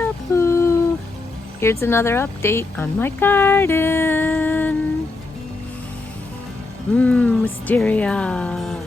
Peekaboo! Here's another update on my garden. Wisteria.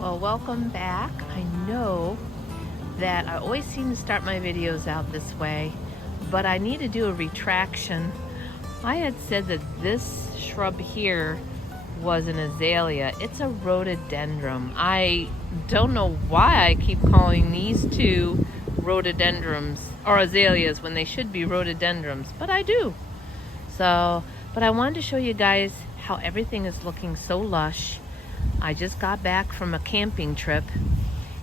Well, welcome back. I know that I always seem to start my videos out this way, but I need to do a retraction. I had said that this shrub here was an azalea. It's a rhododendron. I don't know why I keep calling these two rhododendrons or azaleas when they should be rhododendrons, but I do. But I wanted to show you guys how everything is looking so lush. I just got back from a camping trip,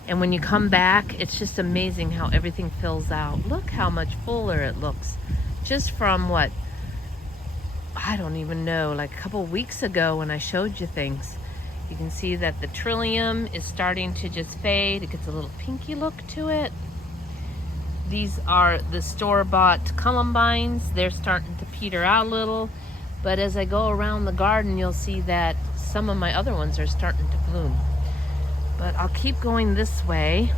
and when you come back, it's just amazing how everything fills out. Look how much fuller it looks just from what, I don't even know, like a couple weeks ago when I showed you things. You can see that the trillium is starting to just fade. It gets a little pinky look to it. These are the store-bought columbines. They're starting to peter out a little, but as I go around the garden, you'll see that some of my other ones are starting to bloom. But I'll keep going this way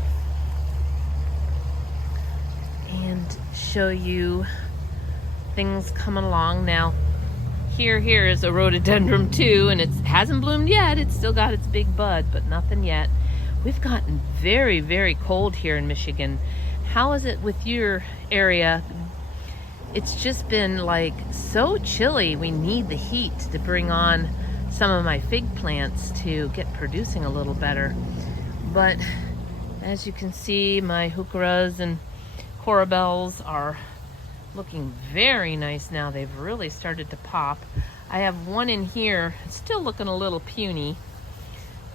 and show you things coming along. Now, here is a rhododendron too, and it hasn't bloomed yet. It's still got its big bud, but nothing yet. We've gotten very, very cold here in Michigan. How is it with your area? It's just been like so chilly. We need the heat to bring on some of my fig plants to get producing a little better. But as you can see, my heucheras and corabels are looking very nice now. They've really started to pop. I have one in here, still looking a little puny,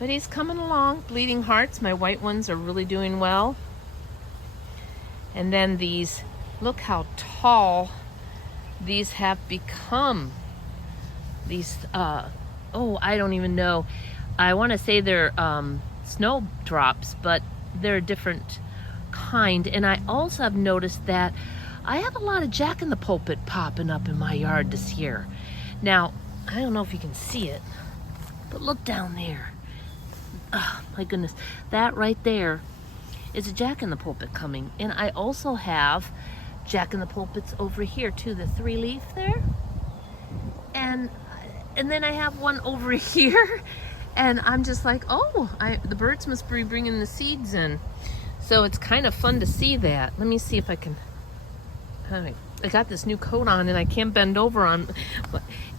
but he's coming along. Bleeding hearts, my white ones are really doing well. And then these, look how tall these have become. These, I don't even know. I want to say they're snowdrops, but they're a different kind. And I also have noticed that I have a lot of jack-in-the-pulpit popping up in my yard this year. Now, I don't know if you can see it, but look down there. Oh, my goodness. That right there is a jack-in-the-pulpit coming. And I also have jack-in-the-pulpits over here too, the 3-leaf there. And then I have one over here, and I'm just like, oh, the birds must be bringing the seeds in. So it's kind of fun to see that. Let me see if I can, I got this new coat on and I can't bend over on,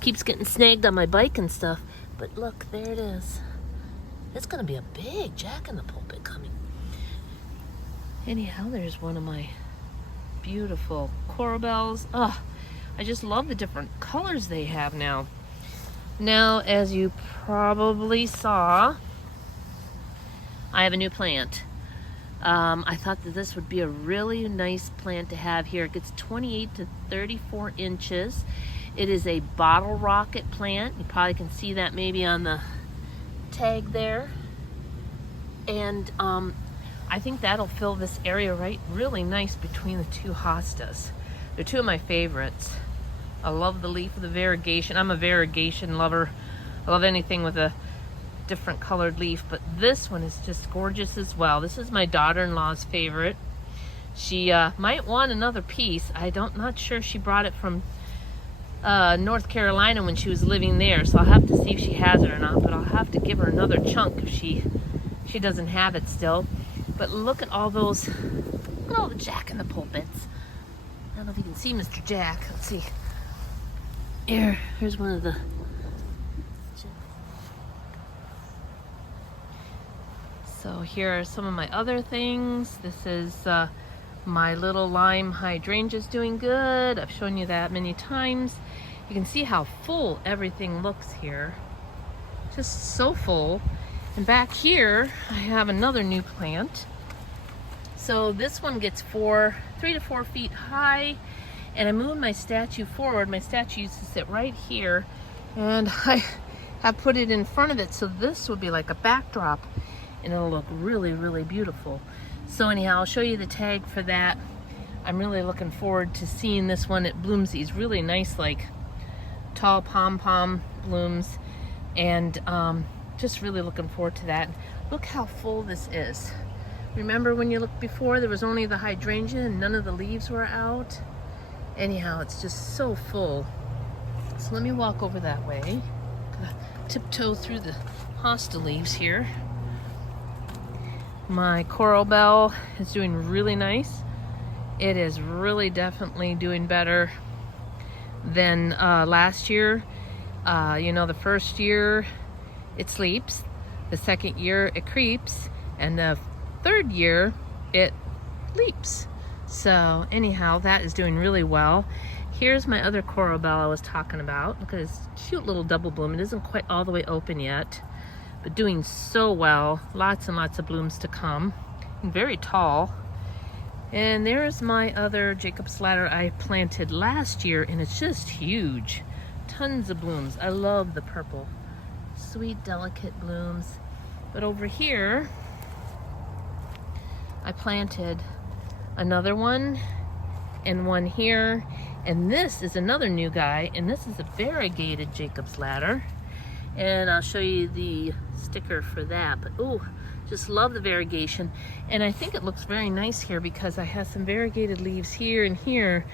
keeps getting snagged on my bike and stuff. But look, there it is. It's gonna be a big jack-in-the-pulpit coming. Anyhow, there's one of my beautiful corabels. Oh, I just love the different colors they have now. Now, as you probably saw, I have a new plant. I thought that this would be a really nice plant to have here. It gets 28 to 34 inches. It is a bottle rocket plant. You probably can see that maybe on the tag there. And I think that'll fill this area really nice between the two hostas. They're two of my favorites. I love the leaf of the variegation. I'm a variegation lover. I love anything with a different colored leaf, but this one is just gorgeous as well. This is my daughter-in-law's favorite. She might want another piece. Not sure she brought it from North Carolina when she was living there, so I'll have to see if she has it or not, but I'll have to give her another chunk if she doesn't have it still. But look at all those, look at all the jack-in-the-pulpits. I don't know if you can see Mr. Jack. Let's see. Here's one of the, So here are some of my other things. This is my little lime hydrangea's doing good. I've shown you that many times. You can see how full everything looks here. Just so full. And back here, I have another new plant. So this one gets 3 to 4 feet high. And I moved my statue forward. My statue used to sit right here. And I have put it in front of it. So this will be like a backdrop. And it'll look really, really beautiful. So anyhow, I'll show you the tag for that. I'm really looking forward to seeing this one. It blooms these really nice, like, tall pom-pom blooms. And just really looking forward to that. Look how full this is. Remember when you looked before, there was only the hydrangea and none of the leaves were out? Anyhow, it's just so full. So let me walk over that way. Tiptoe through the hosta leaves here. My coral bell is doing really nice. It is really definitely doing better than last year. You know, the first year it sleeps, the second year it creeps, and the third year it leaps. So anyhow, that is doing really well. Here's my other coral bell I was talking about. Look at this cute little double bloom. It isn't quite all the way open yet, but doing so well. Lots and lots of blooms to come. And very tall. And there's my other Jacob's Ladder I planted last year, and it's just huge. Tons of blooms. I love the purple. Sweet, delicate blooms. But over here, I planted another one and one here. And this is another new guy, and this is a variegated Jacob's Ladder. And I'll show you the sticker for that. But oh, just love the variegation. And I think it looks very nice here because I have some variegated leaves here and here,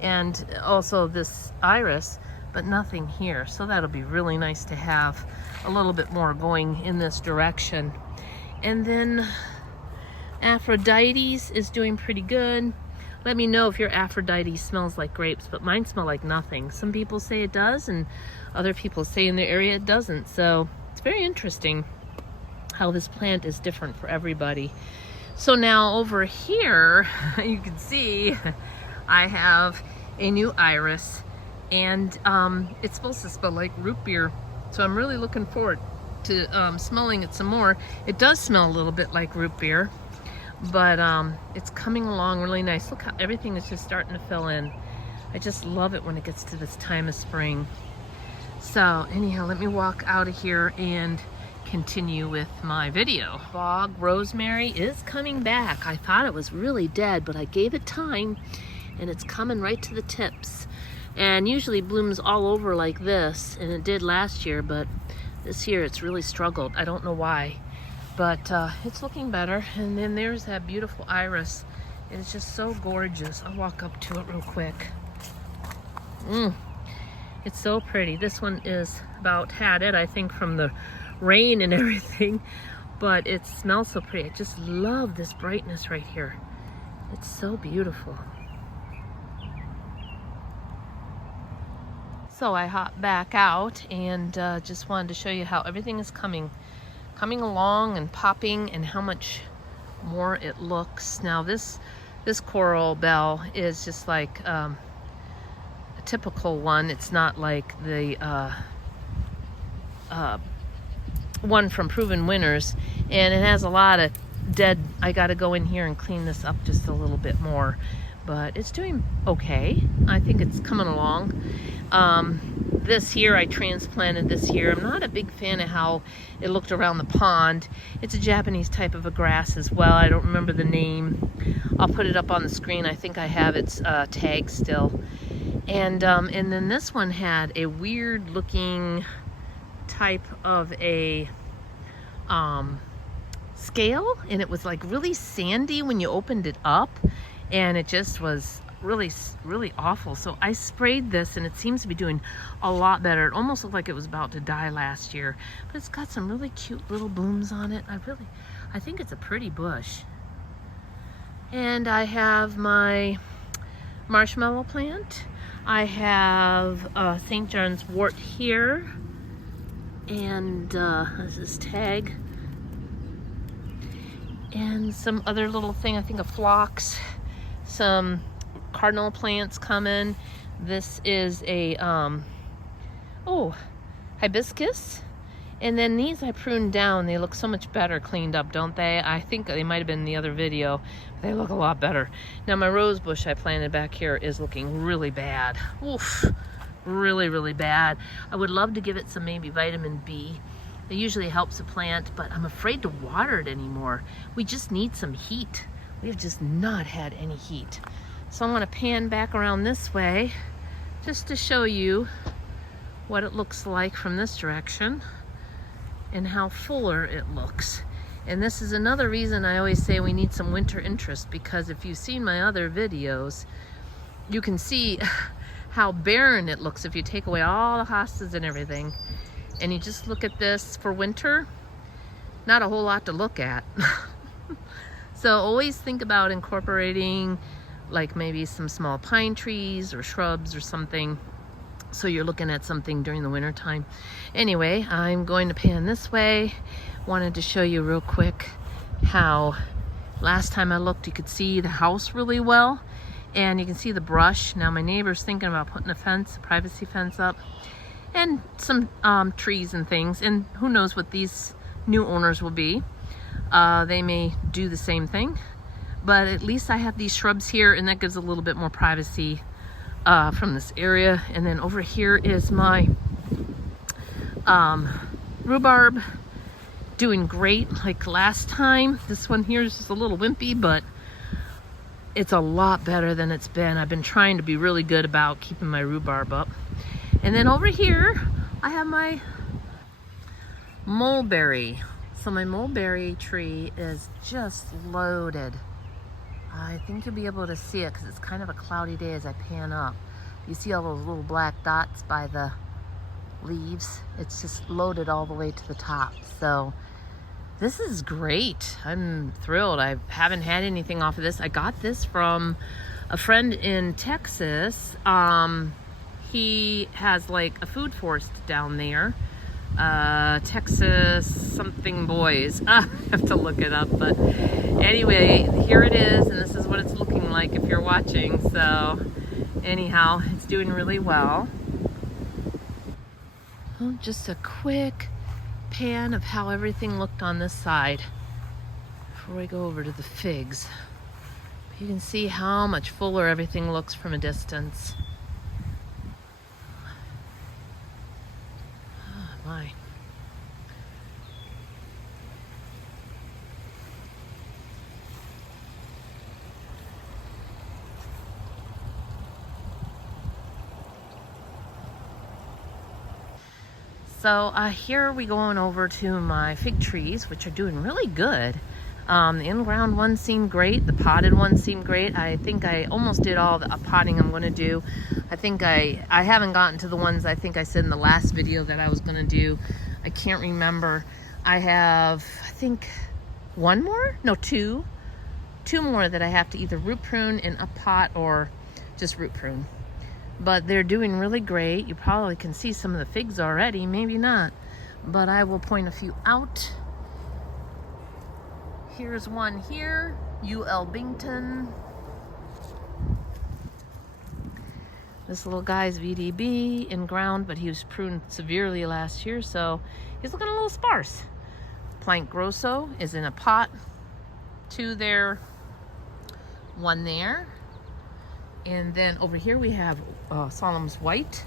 and also this iris, but nothing here. So that'll be really nice to have a little bit more going in this direction. And then Aphrodite's is doing pretty good. Let me know if your Aphrodite smells like grapes, but mine smell like nothing. Some people say it does, and other people say in the area it doesn't. So it's very interesting how this plant is different for everybody. So now over here, you can see I have a new iris, and it's supposed to smell like root beer. So I'm really looking forward to smelling it some more. It does smell a little bit like root beer, but it's coming along really nice. Look how everything is just starting to fill in. I just love it when it gets to this time of spring. So anyhow, let me walk out of here and continue with my video. Bog rosemary is coming back. I thought it was really dead, but I gave it time, and it's coming right to the tips. And usually blooms all over like this, and it did last year, but this year it's really struggled. I don't know why, but it's looking better. And then there's that beautiful iris. It is just so gorgeous. I'll walk up to it real quick. It's so pretty. This one is about had it, I think, from the rain and everything, but it smells so pretty. I just love this brightness right here. It's so beautiful. So I hopped back out and just wanted to show you how everything is coming along and popping, and how much more it looks. Now this coral bell is just like a typical one. It's not like the one from Proven Winners, and it has a lot of dead. I got to go in here and clean this up just a little bit more, but it's doing okay. I think it's coming along. This here I transplanted this year. I'm not a big fan of how it looked around the pond. It's a Japanese type of a grass as well. I don't remember the name. I'll put it up on the screen. I think I have its tag still. And then this one had a weird looking type of a scale, and it was like really sandy when you opened it up, and it just was really awful. So I sprayed this, and it seems to be doing a lot better. It almost looked like it was about to die last year, but it's got some really cute little blooms on it. I think it's a pretty bush. And I have my marshmallow plant. I have St. John's wort here, and this is tag. And some other little thing, I think a phlox, some cardinal plants coming. This is a, hibiscus. And then these I pruned down. They look so much better cleaned up, don't they? I think they might have been in the other video. They look a lot better. Now my rose bush I planted back here is looking really bad. Oof, really, really bad. I would love to give it some maybe vitamin B. It usually helps a plant, but I'm afraid to water it anymore. We just need some heat. We have just not had any heat. So I'm gonna pan back around this way just to show you what it looks like from this direction and how fuller it looks. And this is another reason I always say we need some winter interest, because if you've seen my other videos, you can see how barren it looks if you take away all the hostas and everything. And you just look at this for winter, not a whole lot to look at. So always think about incorporating like maybe some small pine trees or shrubs or something, so you're looking at something during the winter time. Anyway, I'm going to pan this way. Wanted to show you real quick how last time I looked you could see the house really well, and you can see the brush. Now my neighbor's thinking about putting a fence, a privacy fence up, and some trees and things, and who knows what these new owners will be. They may do the same thing, but at least I have these shrubs here, and that gives a little bit more privacy from this area. And then over here is my rhubarb, doing great like last time. This one here is just a little wimpy, but it's a lot better than it's been. I've been trying to be really good about keeping my rhubarb up. And then over here I have my mulberry. So my mulberry tree is just loaded. I think you'll be able to see it because it's kind of a cloudy day as I pan up. You see all those little black dots by the leaves? It's just loaded all the way to the top. So this is great. I'm thrilled. I haven't had anything off of this. I got this from a friend in Texas. He has like a food forest down there. Texas something boys. I have to look it up, but anyway, here it is, and this is what it's looking like if you're watching. So anyhow, it's doing really well. Well, just a quick pan of how everything looked on this side before we go over to the figs. You can see how much fuller everything looks from a distance. Oh my. So here we going over to my fig trees, which are doing really good. The in-ground ones seem great. The potted ones seem great. I think I almost did all the potting I'm going to do. I think I haven't gotten to the ones I think I said in the last video that I was going to do. I can't remember. I have, I think, one more? No, two. Two more that I have to either root prune in a pot or just root prune. But they're doing really great. You probably can see some of the figs already, maybe not, but I will point a few out. Here's one here, UL Bington. This little guy's VDB in ground, but he was pruned severely last year, so he's looking a little sparse. Plank Grosso is in a pot. Two there, one there. And then over here we have Solomon's White.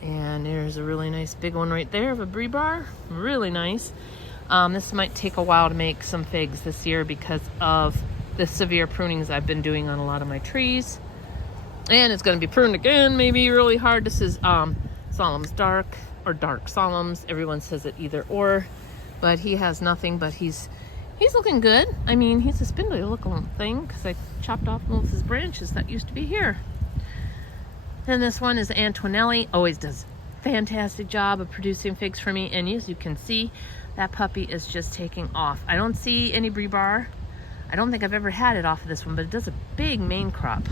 And there's a really nice big one right there of a brie bar. Really nice. This might take a while to make some figs this year because of the severe prunings I've been doing on a lot of my trees. And it's going to be pruned again, maybe really hard. This is Solomon's Dark, or Dark Solomon's. Everyone says it either or. But he has nothing, but he's looking good. I mean, he's a spindly looking thing because I chopped off most of his branches that used to be here. And this one is Antonelli. Always does a fantastic job of producing figs for me. And as you can see, that puppy is just taking off. I don't see any brie bar. I don't think I've ever had it off of this one, but it does a big main crop.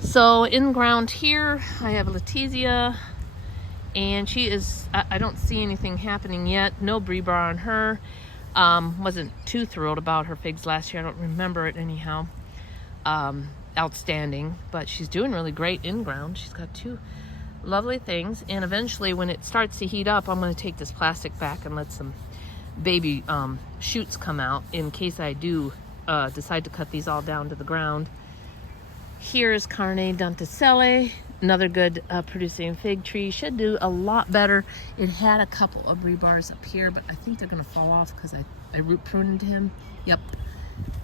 So in ground here, I have Letizia. And she is, I don't see anything happening yet. No brie bar on her. Wasn't too thrilled about her figs last year. I don't remember it anyhow. Outstanding, but she's doing really great in ground. She's got 2 lovely things, and eventually when it starts to heat up, I'm going to take this plastic back and let some baby shoots come out in case I do decide to cut these all down to the ground. Here's Carne Danticelle, another good producing fig tree. Should do a lot better. It had a couple of rebars up here, but I think they're going to fall off because I root pruned him. Yep,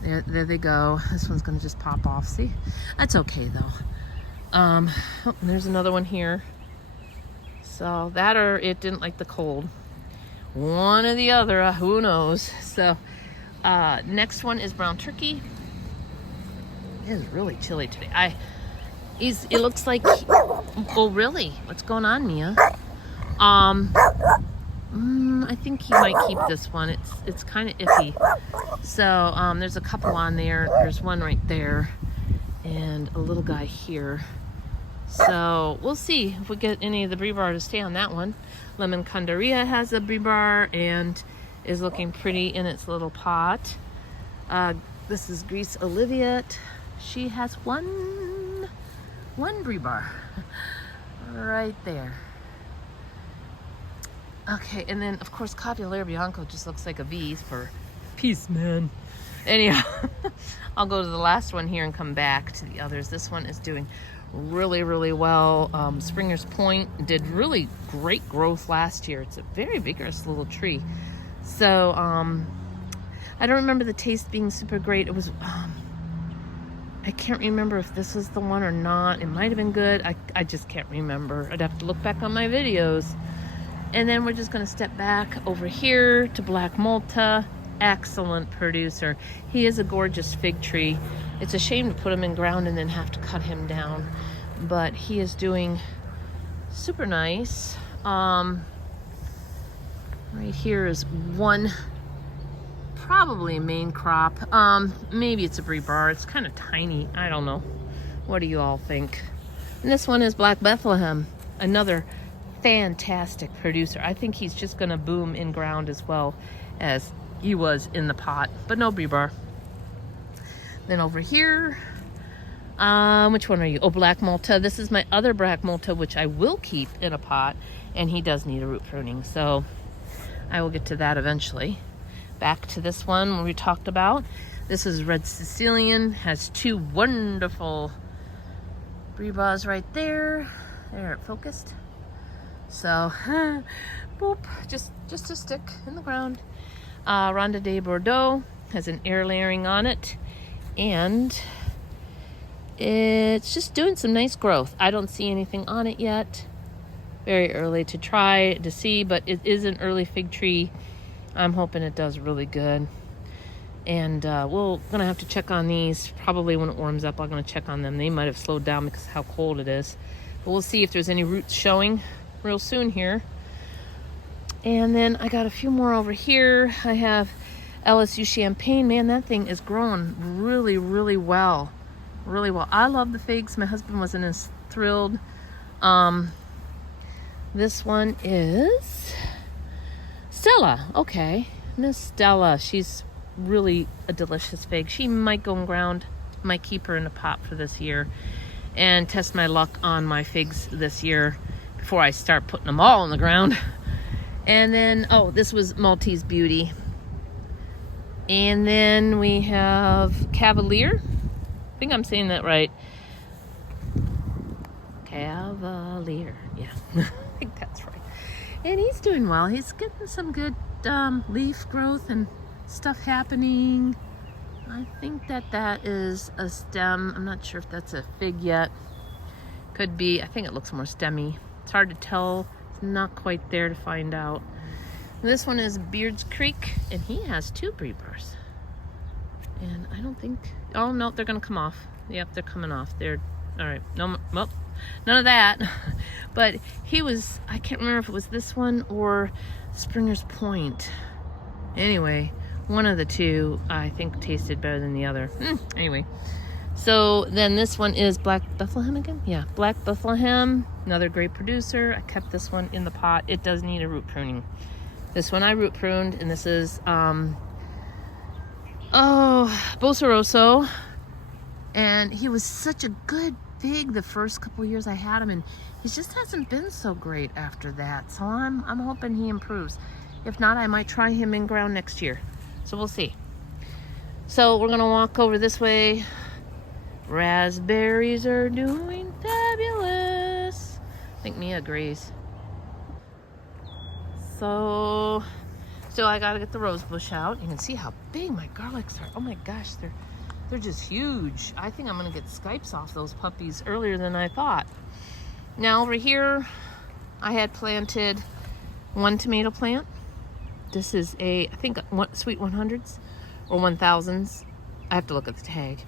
there they go. This one's going to just pop off. See, that's okay though. Oh, there's another one here. So that, or it didn't like the cold. One or the other, who knows. So next one is brown turkey. It is really chilly today. It looks like, oh really? What's going on, Mia? I think he might keep this one. It's kind of iffy. So there's a couple on there. There's one right there, and a little guy here. So we'll see if we get any of the brie bar to stay on that one. Lemon Candaria has a brie bar and is looking pretty in its little pot. This is Grease Oliviet. She has one brie bar right there. Okay, and then of course Cavalier Bianco just looks like a V for peace, man. Anyhow, I'll go to the last one here and come back to the others. This one is doing really well. Springer's Point did really great growth last year. It's a very vigorous little tree. So I don't remember the taste being super great. It was I can't remember if this was the one or not. It might have been good. I just can't remember. I'd have to look back on my videos. And then we're just going to step back over here to Black Malta. Excellent producer. He is a gorgeous fig tree. It's a shame to put him in ground and then have to cut him down, but he is doing super nice. Right here is one, probably a main crop. Maybe it's a brie bar. It's kind of tiny. I don't know. What do you all think? And this one is Black Bethlehem, another fantastic producer. I think he's just going to boom in ground as well as he was in the pot, but no brie bar. Then over here, which one are you? Oh, Black Malta. This is my other Black Malta, which I will keep in a pot, and he does need a root pruning, so I will get to that eventually. Back to this one we talked about. This is Red Sicilian, has 2 wonderful brie bars right there. There, it focused. So, boop, just a stick in the ground. Ronde de Bordeaux has an air layering on it, and it's just doing some nice growth. I don't see anything on it yet. Very early to try to see, but it is an early fig tree. I'm hoping it does really good. And we're gonna have to check on these probably when it warms up. I'm gonna check on them. They might have slowed down because of how cold it is, but we'll see if there's any roots showing real soon here. And then I got a few more over here. I have LSU Champagne. Man, that thing is growing really well. Really well. I love the figs. My husband wasn't as thrilled. This one is Stella. Okay. Miss Stella. She's really a delicious fig. She might go in ground. Might keep her in a pot for this year and test my luck on my figs this year before I start putting them all in the ground. And then, oh, this was Maltese Beauty. And then we have Cavalier. I think I'm saying that right. Cavalier. Yeah, I think that's right. And he's doing well. He's getting some good leaf growth and stuff happening. I think that is a stem. I'm not sure if that's a fig yet. Could be. I think it looks more stemmy. It's hard to tell. It's not quite there to find out. This one is Beards Creek, and he has 2 brie bars. And I don't think, oh no, they're gonna come off. Yep, they're coming off. They're, all right, no, well, none of that. But he was, I can't remember if it was this one or Springer's Point. Anyway, one of the 2 I think tasted better than the other. Anyway, so then this one is Black Bethlehem again? Yeah, Black Bethlehem, another great producer. I kept this one in the pot. It does need a root pruning. This one I root pruned, and this is Boceroso. And he was such a good fig the first couple years I had him, and he just hasn't been so great after that. So I'm hoping he improves. If not, I might try him in ground next year. So we'll see. So we're gonna walk over this way. Raspberries are doing fabulous. I think Mia agrees. So still I gotta get the rose bush out. You can see how big my garlics are. Oh my gosh, they're just huge. I think I'm gonna get Skypes off those puppies earlier than I thought. Now over here, I had planted one tomato plant. This is I think Sweet 100s or 1000s. I have to look at the tag.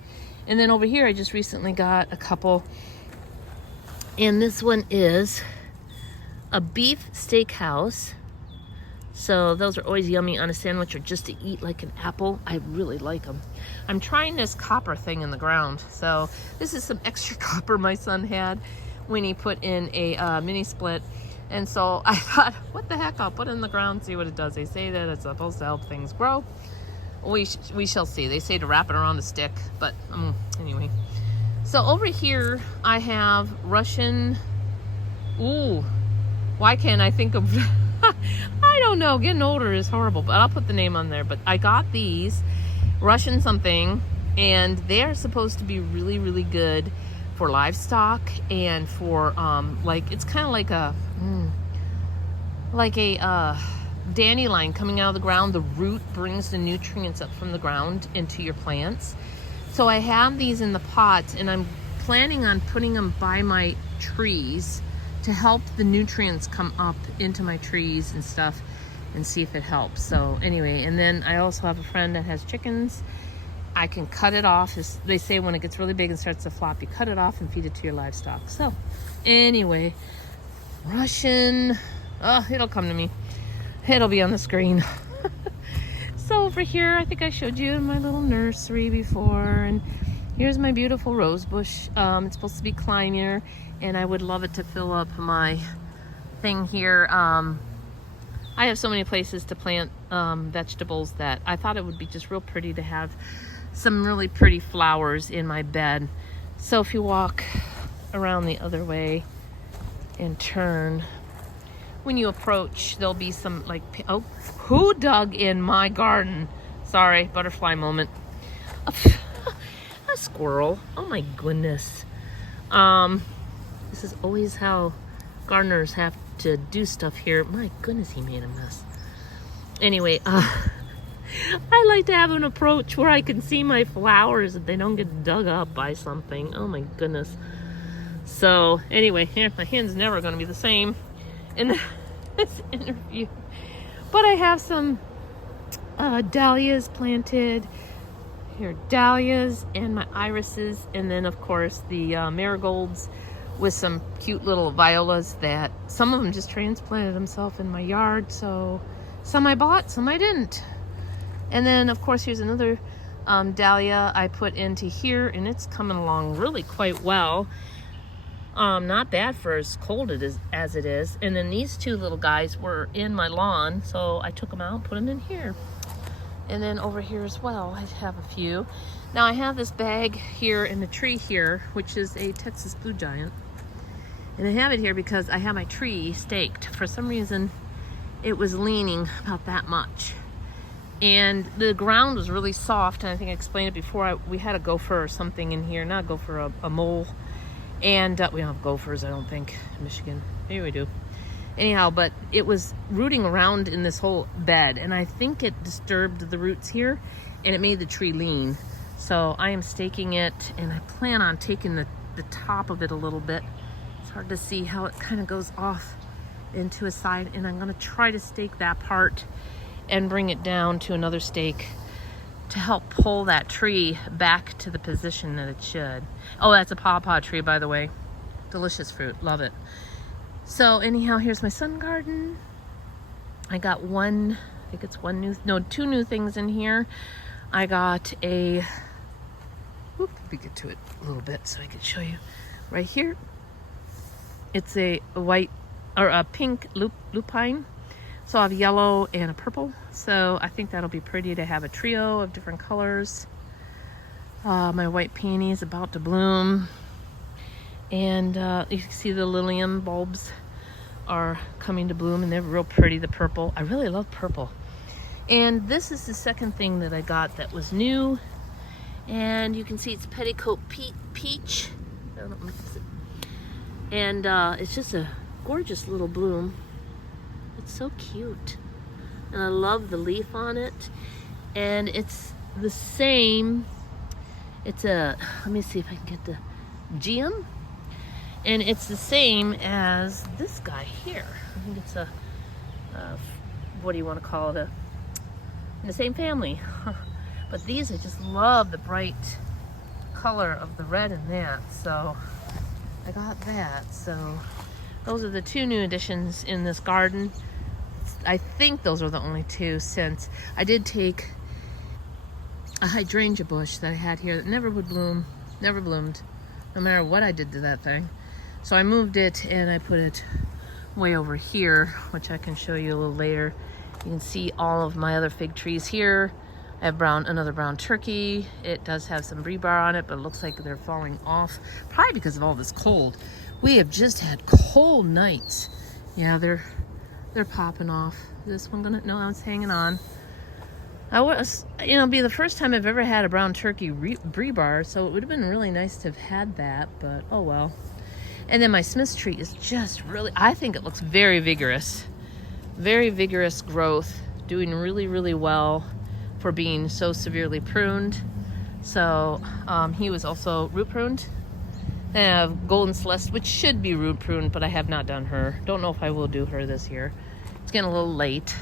And then over here, I just recently got a couple. And this one is a beef steakhouse. So those are always yummy on a sandwich or just to eat like an apple. I really like them. I'm trying this copper thing in the ground. So this is some extra copper my son had when he put in a mini split. And so I thought, what the heck, I'll put it in the ground, see what it does. They say that it's supposed to help things grow. We shall see. They say to wrap it around a stick, but anyway. So over here, I have Russian, why can't I think of, I don't know, getting older is horrible, but I'll put the name on there. But I got these, Russian something, and they are supposed to be really, really good for livestock and for, like, it's kind of like a dandelion coming out of the ground. The root brings the nutrients up from the ground into your plants. So I have these in the pots, and I'm planning on putting them by my trees to help the nutrients come up into my trees and stuff, and see if it helps. So anyway, and then I also have a friend that has chickens. I can cut it off. As they say, when it gets really big and starts to flop, you cut it off and feed it to your livestock. So anyway, Russian, it'll come to me. It'll be on the screen. So over here, I think I showed you my little nursery before, and here's my beautiful rose bush. It's supposed to be climbing, and I would love it to fill up my thing here. I have so many places to plant vegetables that I thought it would be just real pretty to have some really pretty flowers in my bed. So if you walk around the other way and turn, when you approach, there'll be some like, oh, who dug in my garden? Sorry, butterfly moment. A squirrel. Oh my goodness. This is always how gardeners have to do stuff here. My goodness, he made a mess. Anyway, I like to have an approach where I can see my flowers and they don't get dug up by something. Oh my goodness. So anyway, here, my hand's never going to be the same in this interview. But I have some dahlias planted. Here, dahlias and my irises, and then of course the marigolds with some cute little violas that some of them just transplanted themselves in my yard. So some I bought, some I didn't. And then of course here's another dahlia I put into here, and it's coming along really quite well. Not bad for as cold as it is. And then these two little guys were in my lawn, so I took them out and put them in here. And then over here as well, I have a few. Now I have this bag here in the tree here, which is a Texas Blue Giant. And I have it here because I have my tree staked. For some reason, it was leaning about that much. And the ground was really soft, and I think I explained it before. We had a gopher or something in here, not a gopher, a mole. And we don't have gophers, I don't think, in Michigan. Maybe we do. Anyhow, but it was rooting around in this whole bed, and I think it disturbed the roots here, and it made the tree lean. So I am staking it, and I plan on taking the top of it a little bit. It's hard to see how it kind of goes off into a side, and I'm going to try to stake that part and bring it down to another stake to help pull that tree back to the position that it should. Oh, that's a pawpaw tree, by the way. Delicious fruit. Love it. So anyhow, here's my sun garden. I got two new things in here. I got let me get to it a little bit so I can show you. Right here, it's a white or a pink lupine So I have yellow and a purple. So I think that'll be pretty to have a trio of different colors. My white peony is about to bloom. And you can see the lilium bulbs are coming to bloom, and they're real pretty, the purple. I really love purple. And this is the second thing that I got that was new. And you can see it's petticoat peach. I don't know, and it's just a gorgeous little bloom. It's so cute. And I love the leaf on it. And it's the same. It's a, let me see if I can get the geum. And it's the same as this guy here. I think it's a what do you want to call it? In the same family. But these, I just love the bright color of the red in that. So I got that. So those are the two new additions in this garden. I think those are the only two, since I did take a hydrangea bush that I had here that never would bloom, never bloomed, no matter what I did to that thing. So I moved it and I put it way over here, which I can show you a little later. You can see all of my other fig trees here. I have another brown turkey. It does have some rebar on it, but it looks like they're falling off, probably because of all this cold. We have just had cold nights. Yeah, they're popping off. This one no, it's hanging on. I was, be the first time I've ever had a brown turkey rebar, so it would have been really nice to have had that, but oh well. And then my Smith's tree is just really, I think it looks very vigorous. Very vigorous growth, doing really, really well for being so severely pruned. So he was also root pruned. And I have Golden Celeste, which should be root pruned, but I have not done her. Don't know if I will do her this year. It's getting a little late.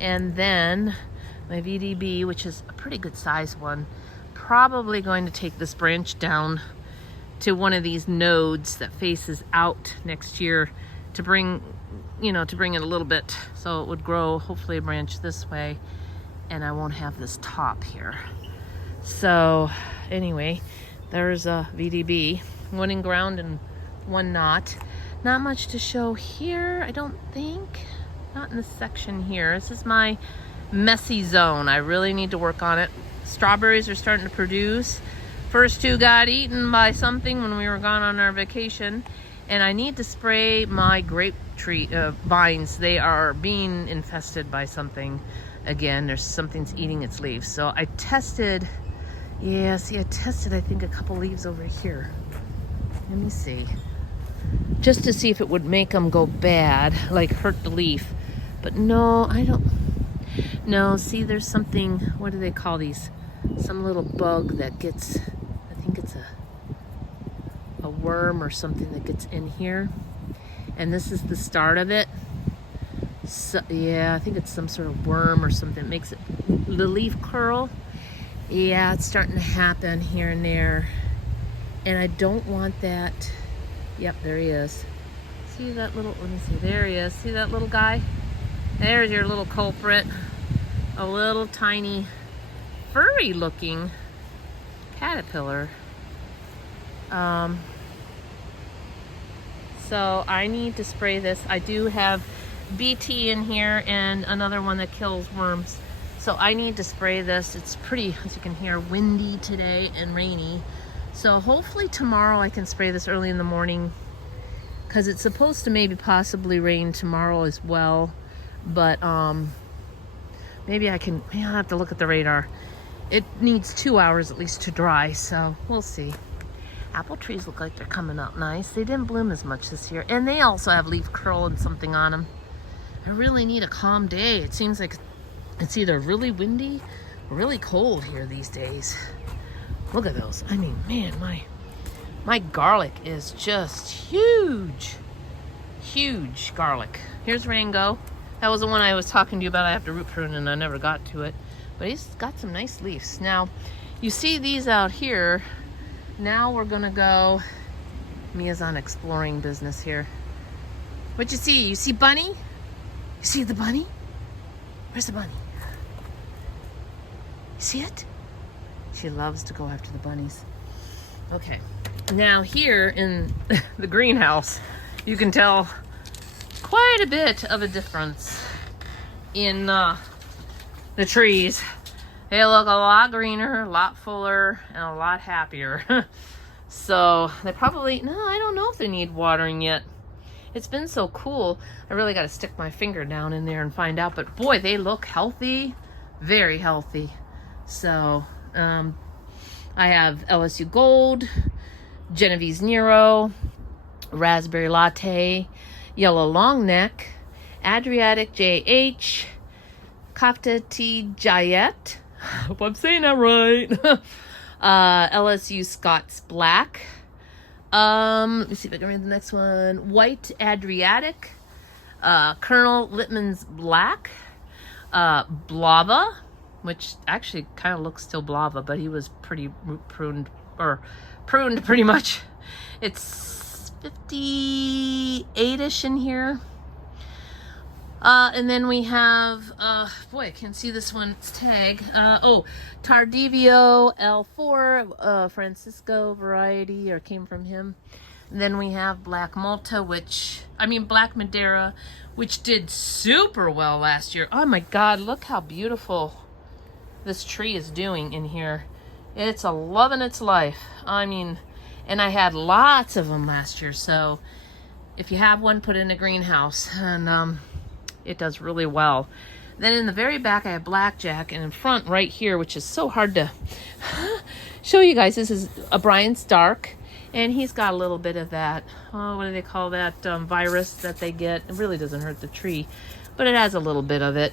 And then my VDB, which is a pretty good size one, probably going to take this branch down to one of these nodes that faces out next year to bring, to bring it a little bit so it would grow, hopefully a branch this way, and I won't have this top here. So anyway, there's a VDB, one in ground and one not. Not much to show here, I don't think. Not in this section here. This is my messy zone. I really need to work on it. Strawberries are starting to produce. First two got eaten by something when we were gone on our vacation. And I need to spray my grape tree vines. They are being infested by something again. Something's eating its leaves. So I tested, I think a couple leaves over here. Let me see. Just to see if it would make them go bad, like hurt the leaf. But no, I don't. No, see, there's something, what do they call these? Some little bug that gets, I think it's a worm or something that gets in here. And this is the start of it. So, yeah, I think it's some sort of worm or something. It makes the leaf curl. Yeah, it's starting to happen here and there. And I don't want that. Yep, there he is. See that little, let me see, there he is. See that little guy? There's your little culprit. A little tiny, furry looking caterpillar. So I need to spray this. I do have BT in here and another one that kills worms. So I need to spray this. It's pretty, as you can hear, windy today and rainy. So hopefully tomorrow I can spray this early in the morning, because it's supposed to maybe possibly rain tomorrow as well. But maybe I'll have to look at the radar. It needs 2 hours at least to dry, so we'll see. Apple trees look like they're coming up nice. They didn't bloom as much this year. And they also have leaf curl and something on them. I really need a calm day. It seems like it's either really windy or really cold here these days. Look at those. I mean, man, my garlic is just huge. Huge garlic. Here's Rango. That was the one I was talking to you about. I have to root prune and I never got to it. But he's got some nice leaves. Now, you see these out here. Now we're gonna go, Mia's on exploring business here. What you see? You see Bunny? You see the bunny? Where's the bunny? You see it? She loves to go after the bunnies. Okay, now here in the greenhouse, you can tell quite a bit of a difference. in the trees. They look a lot greener, a lot fuller, and a lot happier. So they probably, no, I don't know if they need watering yet. It's been so cool. I really got to stick my finger down in there and find out. But boy, they look healthy, very healthy. So I have LSU Gold, Genovese Nero, Raspberry Latte, Yellow Long Neck, Adriatic JH, Kafta T Jayet. I hope I'm saying that right. LSU Scott's Black. Let me see if I can read the next one. White Adriatic, Colonel Littman's Black, Blava, which actually kind of looks still Blava, but he was pretty pruned pretty much. It's 58-ish in here. And then we have, boy, I can't see this one's tag. Tardivio L4, Francisco variety, or came from him. And then we have Black Malta, Black Madeira, which did super well last year. Oh my God, look how beautiful this tree is doing in here. It's loving its life. I mean, and I had lots of them last year. So if you have one, put it in a greenhouse, and it does really well. Then in the very back, I have Blackjack, and in front right here, which is so hard to show you guys, this is a Brian Stark, and he's got a little bit of that, what do they call that, virus that they get. It really doesn't hurt the tree, but it has a little bit of it.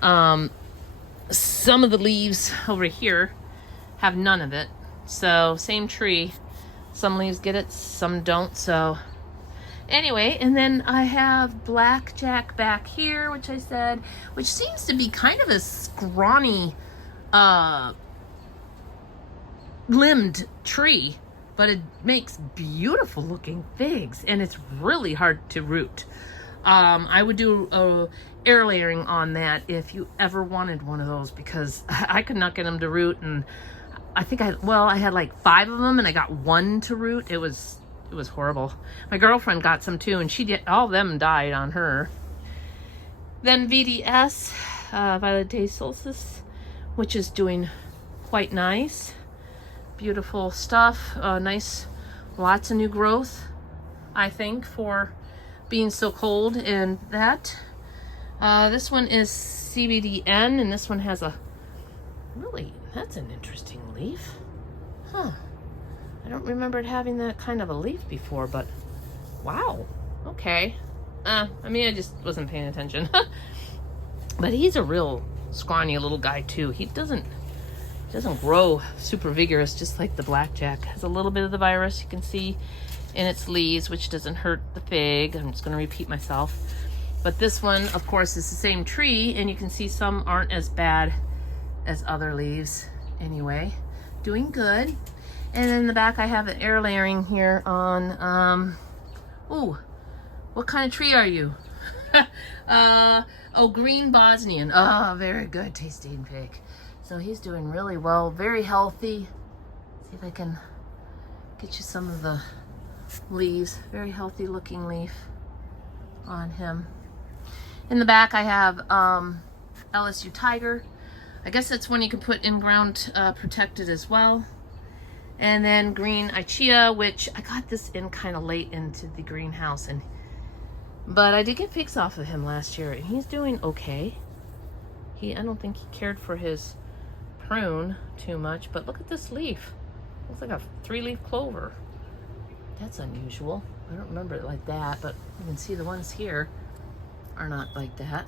Some of the leaves over here have none of it. So same tree, some leaves get it, some don't. So anyway, and then I have Blackjack back here, which seems to be kind of a scrawny, limbed tree, but it makes beautiful looking figs, and it's really hard to root. I would do air layering on that if you ever wanted one of those, because I could not get them to root, and I think I had like 5 of them, and I got 1 to root. It was horrible. My girlfriend got some too, and all of them died on her. Then VDS, Violet Day Solstice, which is doing quite nice. Beautiful stuff. Nice, lots of new growth, I think, for being so cold. And that. This one is CBDN, and this one has that's an interesting leaf. Huh. I don't remember it having that kind of a leaf before, but wow. Okay. I just wasn't paying attention. But he's a real scrawny little guy too. He doesn't grow super vigorous, just like the Blackjack. Has a little bit of the virus, you can see in its leaves, which doesn't hurt the fig. I'm just going to repeat myself. But this one, of course, is the same tree, and you can see some aren't as bad as other leaves. Anyway, doing good. And in the back, I have an air layering here on, what kind of tree are you? Green Bosnian. Oh, very good tasting fig. So he's doing really well, very healthy. See if I can get you some of the leaves. Very healthy looking leaf on him. In the back, I have LSU Tiger. I guess that's one you can put in ground protected as well. And then green Ichia, which I got this in kind of late into the greenhouse, but I did get figs off of him last year, and he's doing okay. I don't think he cared for his prune too much, but look at this leaf. Looks like a 3-leaf clover. That's unusual. I don't remember it like that, but you can see the ones here are not like that.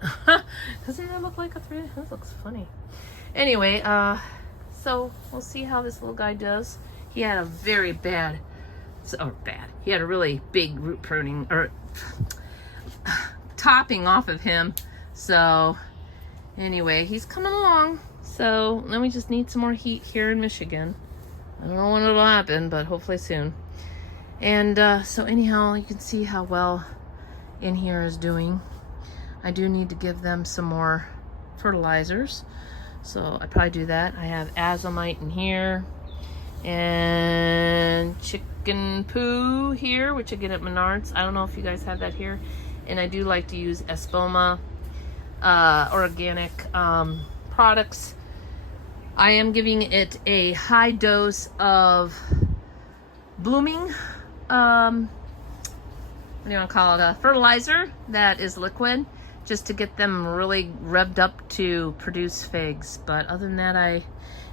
Doesn't that look like a 3? That looks funny. Anyway, so we'll see how this little guy does. He had a very he had a really big root pruning, or topping off of him. So anyway, he's coming along. So then we just need some more heat here in Michigan. I don't know when it'll happen, but hopefully soon. And so anyhow, you can see how well in here is doing. I do need to give them some more fertilizers, so I probably do that. I have azomite in here, and chicken poo here, which I get at Menards. I don't know if you guys have that here. And I do like to use Espoma organic products. I am giving it a high dose of blooming, what do you want to call it, a fertilizer that is liquid, just to get them really revved up to produce figs. But other than that,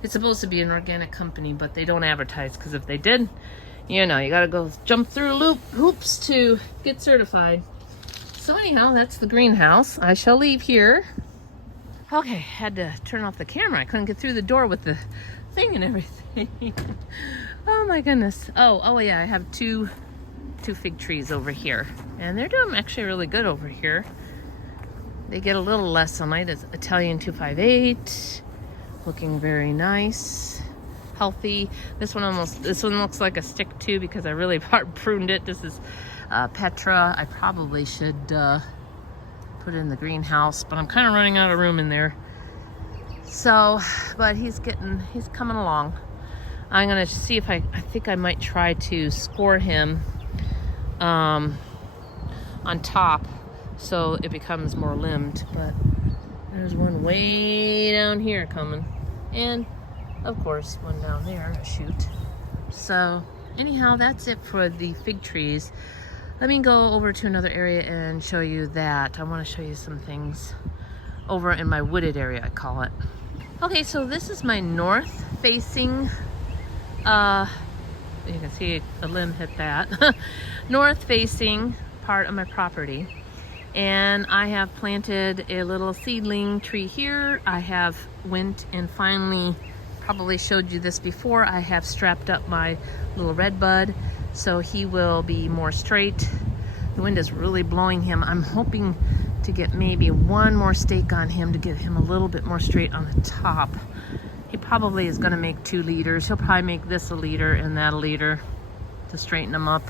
it's supposed to be an organic company, but they don't advertise, because if they did, you know, you gotta go jump through hoops to get certified. So anyhow, that's the greenhouse. I shall leave here. Okay, had to turn off the camera. I couldn't get through the door with the thing and everything. Oh my goodness. Oh yeah, I have two fig trees over here, and they're doing actually really good over here. They get a little less sunlight. It's Italian 258, looking very nice, healthy. This one looks like a stick too, because I really pruned it. This is Petra. I probably should put it in the greenhouse, but I'm kind of running out of room in there. So, but he's coming along. I'm gonna see if I think I might try to score him on top, so it becomes more limbed. But there's one way down here coming, and of course one down there, a shoot. So anyhow, that's it for the fig trees. Let me go over to another area and show you that. I want to show you some things over in my wooded area, I call it. Okay, so this is my north facing, you can see a limb hit that, north facing part of my property. And I have planted a little seedling tree here. I have went and finally, probably showed you this before, I have strapped up my little red bud, so he will be more straight. The wind is really blowing him. I'm hoping to get maybe one more stake on him to get him a little bit more straight on the top. He probably is going to make 2 leaders. He'll probably make this a leader and that a leader to straighten him up.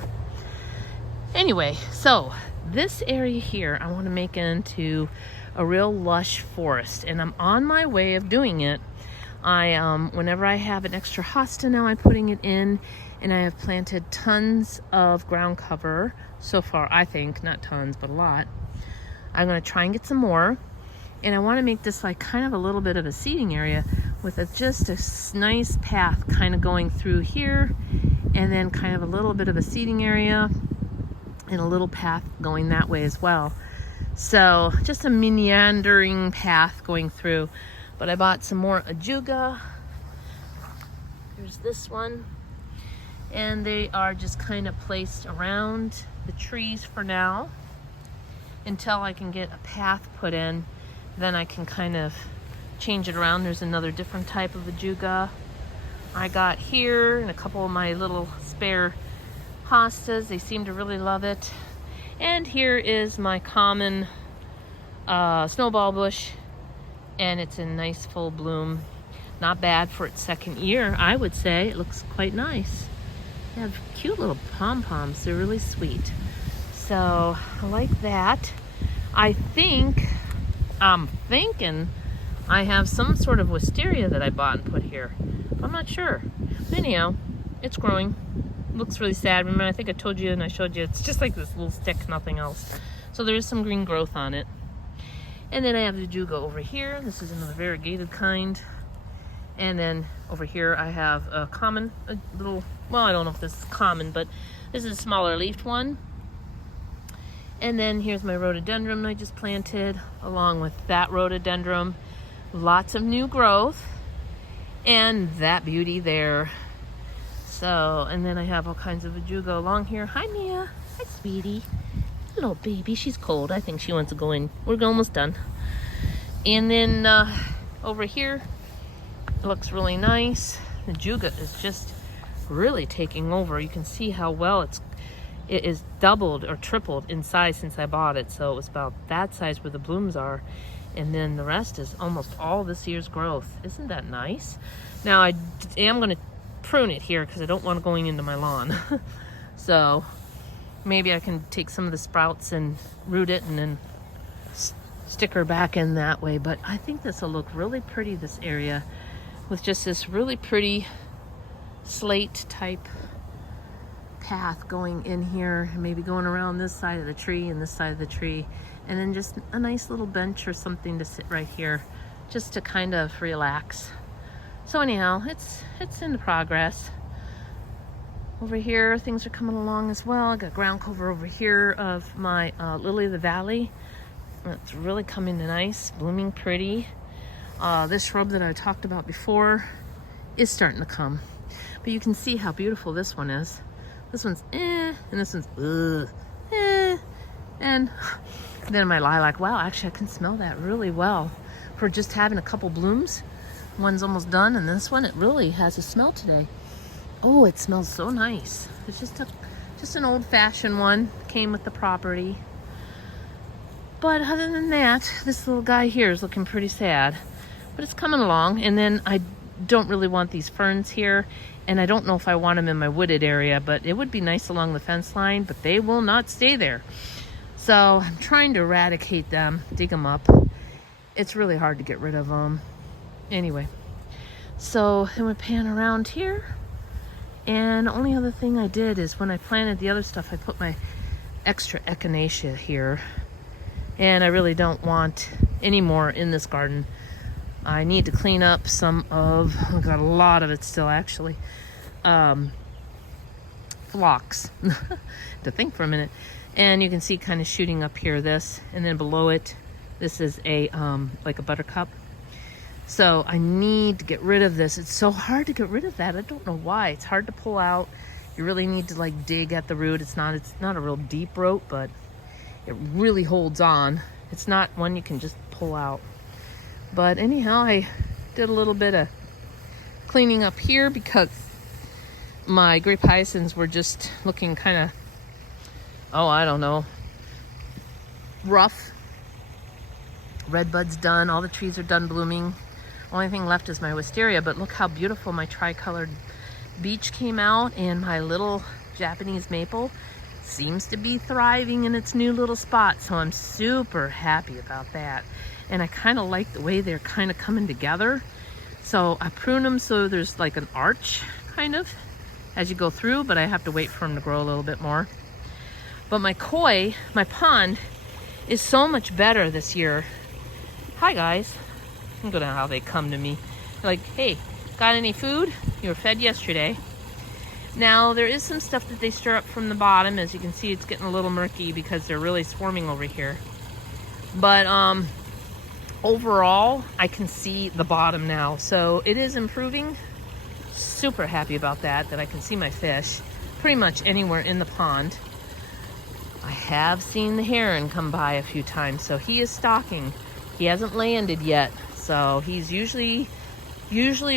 Anyway, so this area here I want to make into a real lush forest, and I'm on my way of doing it. Whenever I have an extra hosta now, I'm putting it in, and I have planted tons of ground cover so far. I think not tons, but a lot. I'm going to try and get some more, and I want to make this like kind of a little bit of a seating area with just a nice path kind of going through here, and then kind of a little bit of a seating area and a little path going that way as well. So just a meandering path going through. But I bought some more ajuga. There's this one. And they are just kind of placed around the trees for now until I can get a path put in. Then I can kind of change it around. There's another different type of ajuga I got here, and a couple of my little spare hostas. They seem to really love it. And here is my common snowball bush, and it's in nice full bloom. Not bad for its second year, I would say. It looks quite nice. They have cute little pom-poms. They're really sweet. So I like that. I'm thinking I have some sort of wisteria that I bought and put here. I'm not sure. But anyhow, it's growing. It looks really sad. Remember, I think I told you and I showed you, it's just like this little stick, nothing else. So there is some green growth on it. And then I have the ajuga over here. This is another variegated kind. And then over here I have a common, a little, well, I don't know if this is common, but this is a smaller leafed one. And then here's my rhododendron I just planted along with that rhododendron. Lots of new growth and that beauty there. So, and then I have all kinds of ajuga along here. Hi, Mia. Hi, sweetie. Hello, baby. She's cold. I think she wants to go in. We're almost done. And then over here, it looks really nice. The ajuga is just really taking over. You can see how well it is doubled or tripled in size since I bought it. So it was about that size where the blooms are. And then the rest is almost all this year's growth. Isn't that nice? Now I am going to prune it here because I don't want it going into my lawn. So maybe I can take some of the sprouts and root it and then stick her back in that way. But I think this will look really pretty, this area, with just this really pretty slate type path going in here, and maybe going around this side of the tree and this side of the tree, and then just a nice little bench or something to sit right here, just to kind of relax. So anyhow, it's in progress. Over here, things are coming along as well. I got ground cover over here of my lily of the valley. It's really coming nice, blooming pretty. This shrub that I talked about before is starting to come. But you can see how beautiful this one is. This one's and this one's And then my lilac, wow, actually I can smell that really well. For just having a couple blooms. One's almost done, and this one, it really has a smell today. Oh, it smells so nice. It's just an old-fashioned one. Came with the property. But other than that, this little guy here is looking pretty sad. But it's coming along. And then I don't really want these ferns here. And I don't know if I want them in my wooded area. But it would be nice along the fence line. But they will not stay there. So I'm trying to eradicate them. Dig them up. It's really hard to get rid of them. Anyway. So I'm going to pan around here. And the only other thing I did is when I planted the other stuff, I put my extra echinacea here. And I really don't want any more in this garden. I need to clean up some of, I got a lot of it still actually, phlox, to think for a minute. And you can see kind of shooting up here this, and then below it, this is a like a buttercup. So I need to get rid of this. It's so hard to get rid of that. I don't know why. It's hard to pull out. You really need to like dig at the root. It's not a real deep root, but it really holds on. It's not one you can just pull out. But anyhow, I did a little bit of cleaning up here because my grape hyacinths were just looking kind of, oh, I don't know, rough. Red bud's done. All the trees are done blooming. Only thing left is my wisteria, but look how beautiful my tricolored beech came out, and my little Japanese maple seems to be thriving in its new little spot. So I'm super happy about that. And I kind of like the way they're kind of coming together. So I prune them so there's like an arch kind of as you go through, but I have to wait for them to grow a little bit more. But my koi, my pond, is so much better this year. Hi guys. Look at how they come to me. They're like, hey, got any food? You were fed yesterday. Now, there is some stuff that they stir up from the bottom. As you can see, it's getting a little murky because they're really swarming over here. But overall, I can see the bottom now. So it is improving. Super happy about that I can see my fish pretty much anywhere in the pond. I have seen the heron come by a few times, so he is stalking. He hasn't landed yet. So he's usually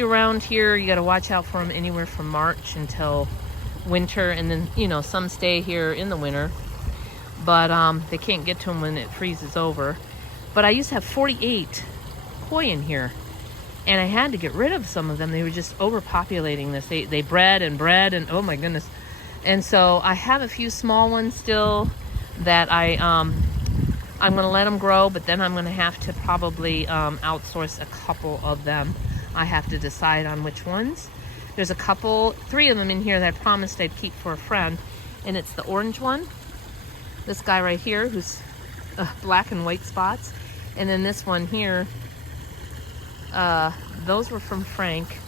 around here. You got to watch out for him anywhere from March until winter, and then, you know, some stay here in the winter, but they can't get to him when it freezes over. But I used to have 48 koi in here, and I had to get rid of some of them. They were just overpopulating this. They bred, and oh my goodness. And so I have a few small ones still that I'm going to let them grow, but then I'm going to have to probably outsource a couple of them. I have to decide on which ones. There's three of them in here that I promised I'd keep for a friend, and it's the orange one. This guy right here, who's black and white spots. And then this one here, those were from Frank.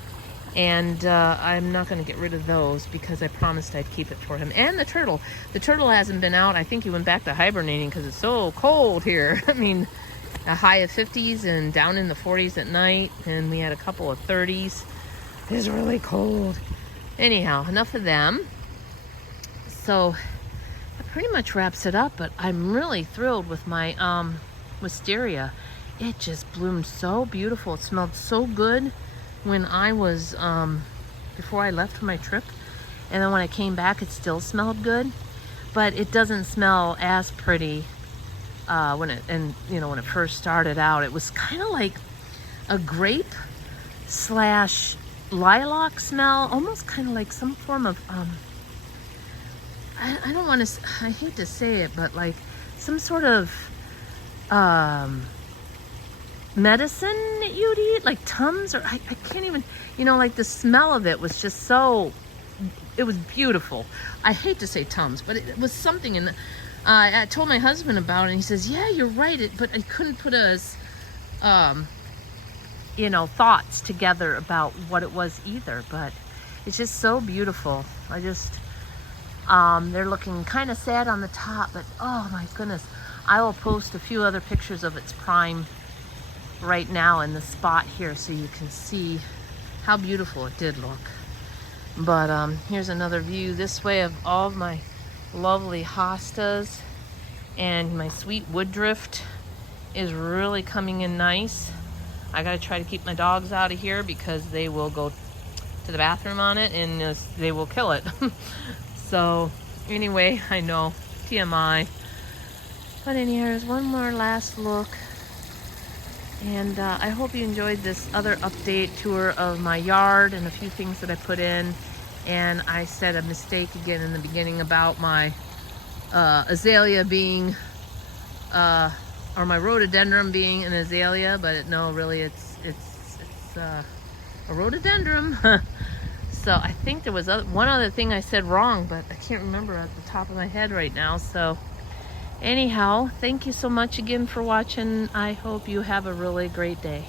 And I'm not going to get rid of those because I promised I'd keep it for him. And the turtle. The turtle hasn't been out. I think he went back to hibernating because it's so cold here. I mean, a high of 50s and down in the 40s at night. And we had a couple of 30s. It's really cold. Anyhow, enough of them. So that pretty much wraps it up. But I'm really thrilled with my wisteria. It just bloomed so beautiful. It smelled so good when I was, before I left for my trip. And then when I came back, it still smelled good. But it doesn't smell as pretty when it first started out. It was kind of like a grape / lilac smell, almost kind of like some form of, I don't want to, I hate to say it, but like some sort of, medicine that you'd eat, like Tums, or I can't even, like the smell of it was just so it was beautiful. I hate to say tons, but it was something. And I told my husband about it, and he says, yeah, you're right, but I couldn't put as you know, thoughts together about what it was either. But it's just so beautiful. I just they're looking kind of sad on the top, but oh my goodness, I will post a few other pictures of its prime right now in the spot here so you can see how beautiful it did look. But here's another view this way of all of my lovely hostas, and my sweet woodruff is really coming in nice. I gotta try to keep my dogs out of here because they will go to the bathroom on it and they will kill it. So anyway, I know, TMI. But anyhow, here's one more last look. And I hope you enjoyed this other update tour of my yard and a few things that I put in. And I said a mistake again in the beginning about my azalea being, or my rhododendron being an azalea, but no, really it's a rhododendron. So I think there was one other thing I said wrong, but I can't remember at the top of my head right now. So anyhow, thank you so much again for watching. I hope you have a really great day.